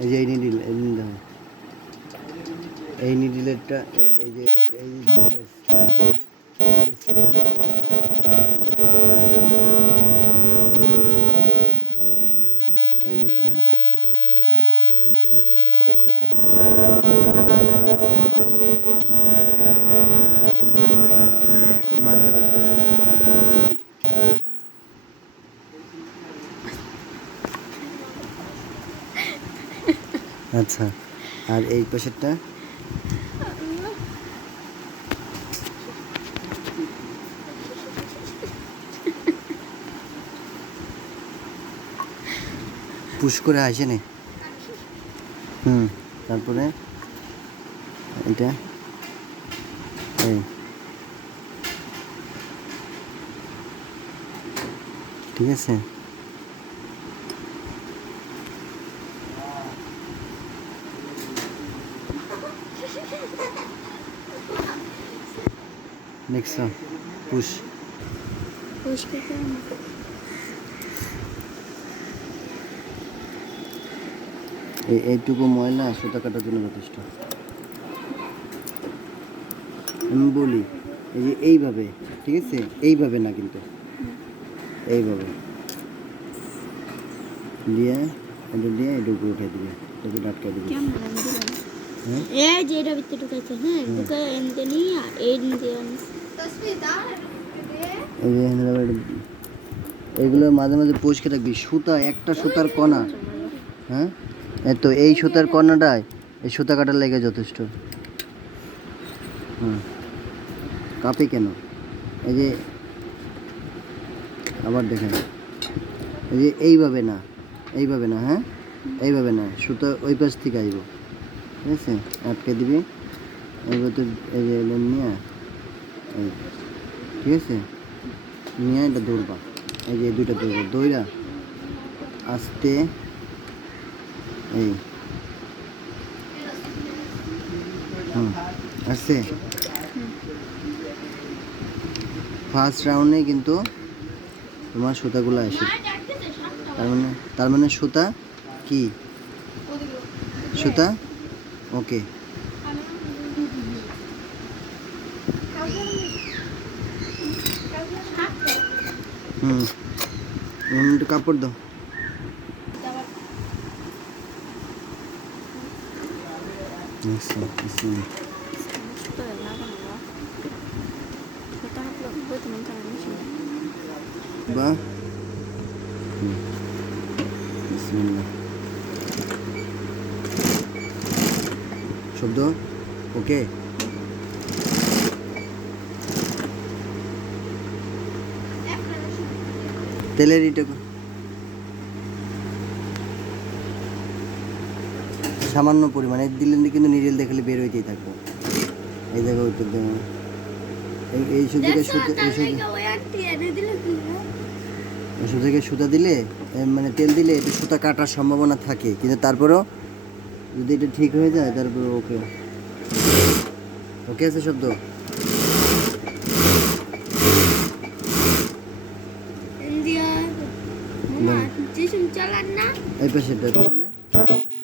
এই যে এই নিডিল এই নিডিলেরটা এই যে এই এই নিডিল মাছ দেখা আচ্ছা, আর এই পাশেরটা পুশ করে আসে নে। তারপরে এটা এই ঠিক আছে। নেক্সট পুশ এইটুকু ময়লা সুতা কাটার জন্য যথেষ্ট। আমি বলি এই যে এইভাবে, ঠিক আছে, এইভাবে না কিন্তু এইভাবে দিয়ে এটা দিয়ে এটুকু উঠে দিবে, এটুকু আটকে দিবে। এই যে এটা ভিতরে ঢুকাইছে, হ্যাঁ ঢুকাই এনতে নিয়ে এই দিয়ে এইগুলো মাঝে মাঝে পরিষ্কার রাখবি। সুতা একটা সুতার কণা, হ্যাঁ তো এই সুতার কণাটায় এই সুতা কাটার লেগে যথেষ্ট। কাপে কেন? এই যে আবার দেখেন, এই যে এইভাবে না, হ্যাঁ এইভাবে না, সুতা ওই পাশ থেকে আসব, ঠিক আছে, আটকে দিবি। এইবার তো এই যে নিয়ে এই ঠিক আছে নিয়ে এটা দৌড়বা, এই যে দুইটা দৌড়বা, দৌড়া আস্তে এই আসছে। ফার্স্ট রাউন্ডে কিন্তু তোমার সুতাগুলো আসে, তার মানে সুতা কি সুতা ওকে। একটু কাপড় দাও। বা শব্দ ওকে। তেলের এটা সামান্য পরিমাণে দিলে কিন্তু নিডেল দেখলে বের হইতেই থাকবো। এই জায়গায় উত্তর দেবো, এই সুযোগে সুতা দিলে মানে তেল দিলে একটু সুতা কাটার সম্ভাবনা থাকে, কিন্তু তারপরেও যদি এটা ঠিক হয়ে যায় তারপরে ওকে ওকে আছে শব্দ। এই পাশে মানে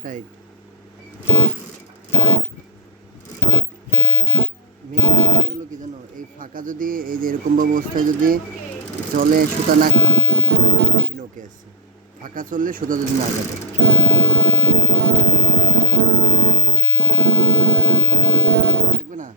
টাইট হলো কি জানো, এই ফাঁকা যদি এই যে এরকম অবস্থায় যদি চলে সুতা না মেশিন ওকে আছে, ফাঁকা চললে সুতা যদি না কাটে থাকবে না।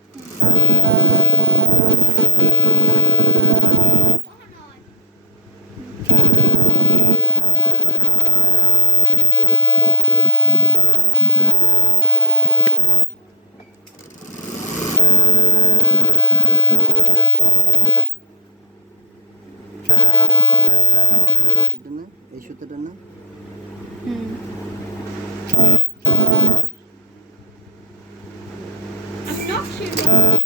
বাক্সের ভেতরে।